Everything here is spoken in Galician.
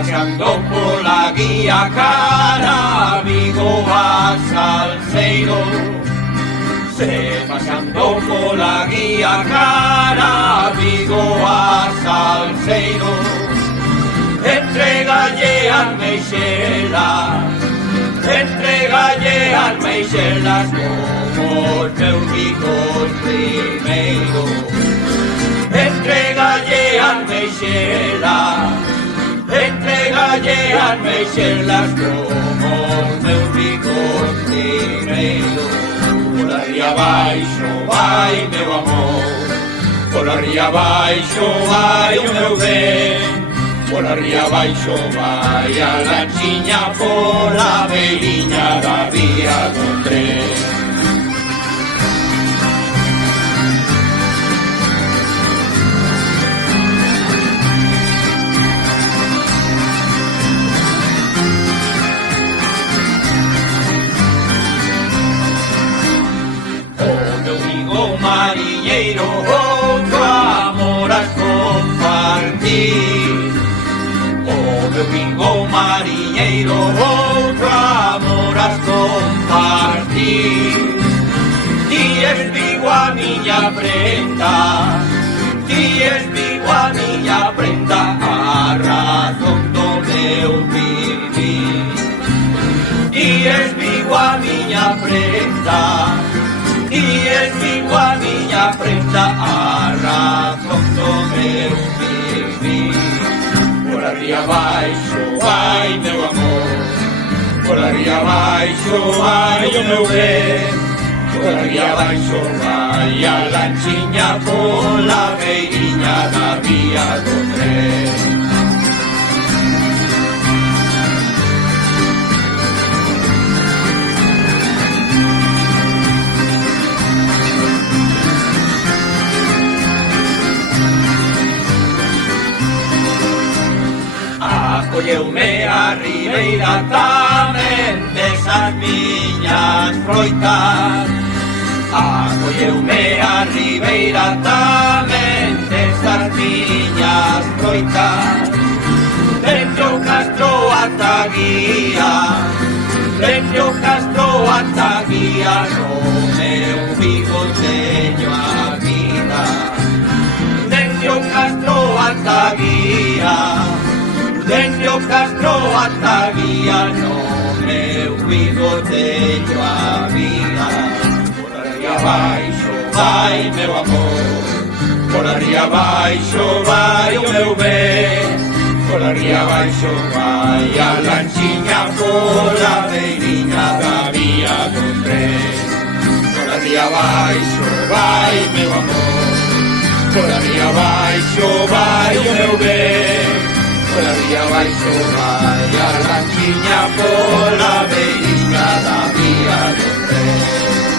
paseando por la guía cara Vigo a Salceiro. Se paseando por la guía cara Vigo a Salceiro. Entregalle al meixelas, entregalle al meixelas como os meus ricos primeiro. Entregalle al meixelas, entregalle al meixelas como os meus ricos primeiro. Pola ría abaixo vai meu amor, pola ría abaixo vai o meu ben. Pola ría abaixo vai a lanchiña pola beiriña da vía do tren. O meu amigo mariñeiro, outro amor a compartir. O meu amigo mariñeiro, outro amor a compartir. Ti espigo a miña prenda, ti espigo a miña prenda, a razón do meu vivir. Ti espigo a miña prenda, ti espigo a miña prenda, a razón do meu vivir. Pola ría abaixo vai meu amor, pola ría abaixo vai o meu ben. Pola ría abaixo vai a lanchiña pola beiriña da vía do tren. Acolleume a ribeira tamén desas miñas froitas. Acolleume a ribeira tamén desas miñas froitas. Dende o castro ata guía, dende o castro ata guía, no meu Vigo teño a vida. Dende o castro ata guía, dende o castro ata guía, no meu Vigo teño a vida. Pola ría abaixo vai meu amor, pola ría abaixo vai o meu ben. Pola ría abaixo vai a lanchiña pola beiriña da vía do tren. Pola ría abaixo vai meu amor, pola ría abaixo vai o meu ben. Pola ría abaixo vai a lanchiña pola beiriña da vía do tren.